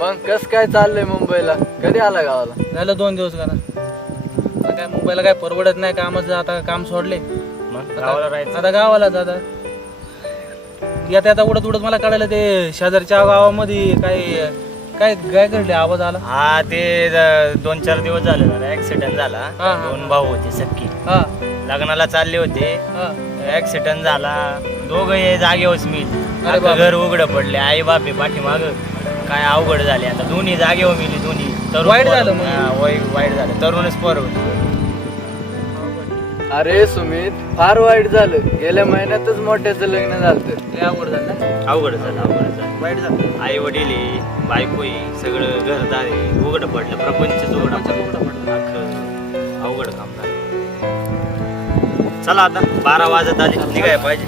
मग कस काय चाललंय मुंबईला? कधी आला गावाला? झालं 2 दिवस का ना. आता काय मुंबईला काय परवडत नाही कामाचं, आता काम सोडले. गावाला राहायचं. आता गावालाच आता येता उडत मला कळलं ते शेजारच्या गावामध्ये काय काय काय घडले, आवाज आला. हा ते 2-4 दिवस झाले जरा ऍक्सिडेंट झाला. हा. 2 भाऊ होते सक्की, हा लग्नाला चालले होते. हा. ऍक्सिडेंट झाला, दोघं जागेवरच मिळत. अरे बापरे. घर उघडं पडले, आई बापे पाठीमाग काय अवघड झाले. आता दोन्ही जागेवर मिली, दोन्ही तरुण वाईट पोरं. झालं म्हणजे? हा, वाईट झालं. तरुणच पोर होती. अरे सुमित, फार वाईट झालं. गेल्या महिन्यातच मोठ्याचं लग्न झालं. लय अवघड झालं ना. अवघड झालं. वाईट झालं. आई वडील बायकोई सगळं घरदार उघडं पडलं, प्रपंचच उघडं पडलं. अख्खं अवघड काम झालं. चला आता 12 वाजत आले, निघाय पाहिजे.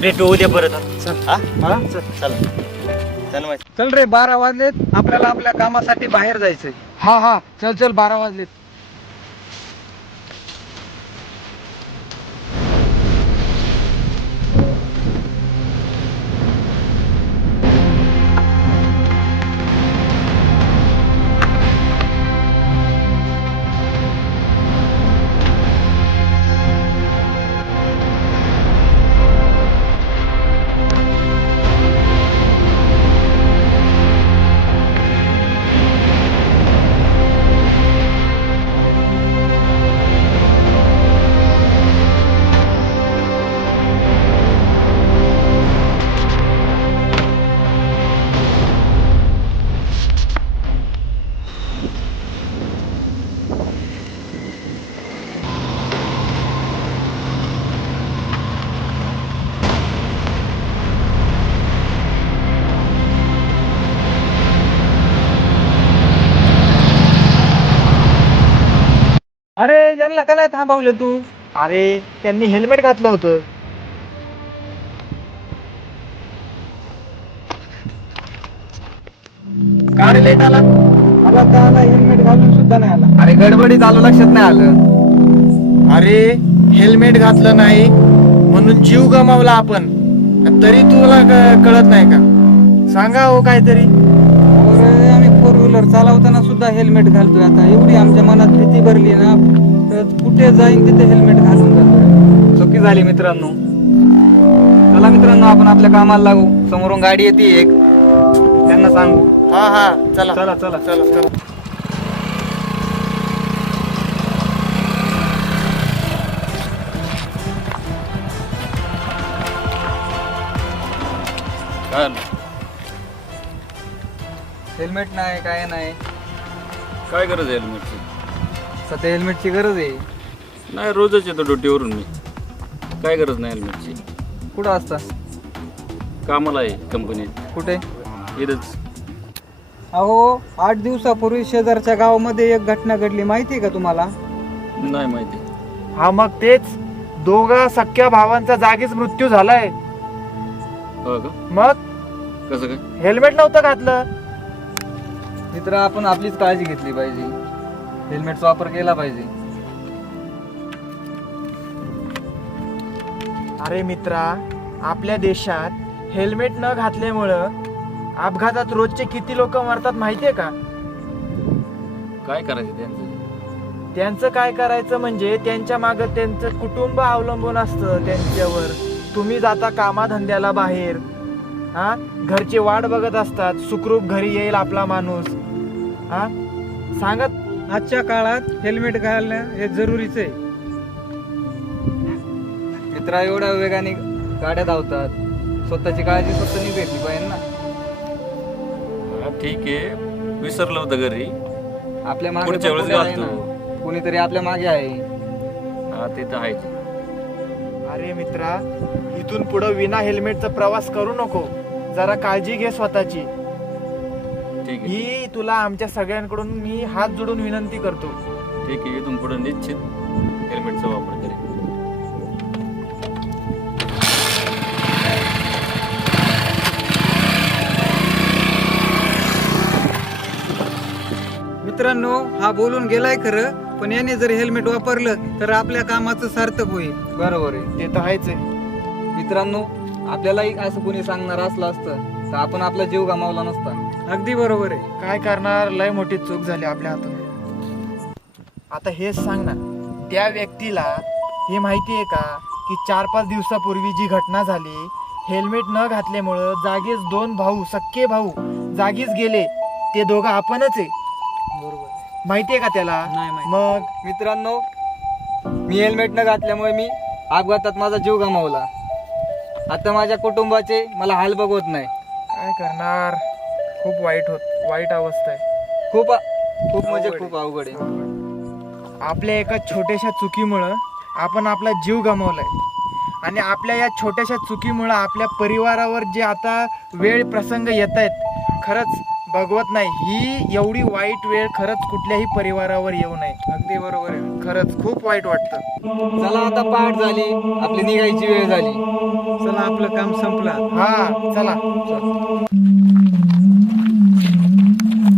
भेटू उद्या परत. हा चला. धन्यवाद. चल रे, 12 वाजलेत, आपल्याला आपल्या कामासाठी बाहेर जायचंय. हा चल 12 वाजलेत. अरे यांना का नाही थांबवलं तू? अरे त्यांनी हेल्मेट घातलं होतं. का रे लेट आला? आला तर आला, हेल्मेट घालून सुद्धा नाही आला. अरे गडबडीत आलो, लक्षात नाही आलं. अरे हेल्मेट घातलं नाही म्हणून जीव गमावला आपण, तरी तुला कळत नाही का? सांगा हो काहीतरी. अरे आम्ही 4 व्हीलर चालवताना सुद्धा हेल्मेट घालतोय. आता एवढी आमच्या मनात भीती भरली ना, तर कुठे जाईन तिथे हेल्मेट घालून जातोय. चुकी झाली मित्रांनो. चला मित्रांनो, आपण आपल्या कामाला लागू. समोरून गाडी येते एक, त्यांना सांगू. हा चला. चला. हेल्मेट नाही, काय नाही. काय गरज आहे हेल्मेटची? सध्या हेल्मेटची गरज आहे. नाही, रोजच येतो ड्युटीवरून मी. काय गरज नाही हेल्मेटची. कुठं असता? कामाला आहे कंपनीत. कुठे? इथंच. अहो 8 दिवसापूर्वी शेजारच्या गावामध्ये एक घटना घडली, माहिती आहे का तुम्हाला? नाही माहिती. हा मग तेच, दोघा सख्या भावांचा जागीच मृत्यू झालाय. हो का? मग कसं काय? हेल्मेट नव्हतं घातलं. मित्र, आपण आपलीच काळजी घेतली पाहिजे. हेल्मेटचा वापर केला पाहिजे. अरे मित्रा, आपल्या देशात हेल्मेट न घातल्यामुळं अपघातात रोजचे किती लोक मरतात माहितीये का? काय करायचं त्यांचं? त्यांचं काय करायचं म्हणजे त्यांच्या मागं त्यांचं कुटुंब अवलंबून असतं त्यांच्यावर. तुम्ही जाता कामाधंद्याला बाहेर, हा, घरची वाट बघत असतात, सुखरूप घरी येईल आपला माणूस. हा, सांगत. आजच्या काळात हेल्मेट घालणं हे जरुरीच आहे. मित्रा, एवढ्या वेगाने गाड्या धावतात, स्वतःची काळजी स्वतःनी घेतली पाहिजे ना. हा, ठीक आहे, विसरलं होतं घरी. आपल्या मागे पुढच्या पण वेळेस कोणी आहे घालतो. ना. कोणीतरी आपल्या मागे आहे. हा, ते तर आहेच. अरे मित्रा, इथून पुढं विना हेल्मेटचा प्रवास करू नको. जरा काळजी घे स्वतःची. ठीक आहे. ही तुला आमच्या सगळ्यांकडून मी हात जोडून विनंती करतो. ठीक आहे, इथून पुढे निश्चित हेल्मेटचा वापर करेल. मित्रांनो, हा बोलून गेलाय खरं, पण याने जर हेल्मेट वापरलं तर आपल्या कामाचं सार्थक होईल. बरोबर आहे. ते तर आहेच आहे. मित्रांनो, आपल्यालाही असं कोणी सांगणार असलं असतं तर आपण आपला जीव गमावला नसता. अगदी बरोबर आहे. काय करणार, लय मोठी चूक झाली आपल्या हातून. आता हेच सांग ना, त्या व्यक्तीला हे माहिती आहे का की 4-5 दिवसापूर्वी जी घटना झाली, हेल्मेट न घातल्यामुळं जागीच 2 भाऊ, सख्खे भाऊ जागीच गेले. ते दोघं आपणच आहे. बरोबर. माहिती आहे का त्याला? नाही माहिती. मग मित्रांनो, मी हेल्मेट न घातल्यामुळे मी अपघातात माझा जीव गमावला. आता माझ्या कुटुंबाचे मला हाल बघवत नाही. काय करणार, खूप वाईट अवस्था आहे. खूप म्हणजे खूप अवघड आहे. आपल्या एका छोट्याशा चुकीमुळं आपण आपला जीव गमावलाय आणि आपल्या या छोट्याशा चुकीमुळं आपल्या परिवारावर जे आता वेळ प्रसंग येत आहेत, खरंच बघवत नाही. ही एवढी वाईट वेळ खरंच कुठल्याही परिवारावर येऊ नये. अगदी बरोबर आहे. खरंच खूप वाईट वाटतं. चला आता पहाट झाली, आपली निघायची वेळ झाली. चला आपलं काम संपलं. हा चला.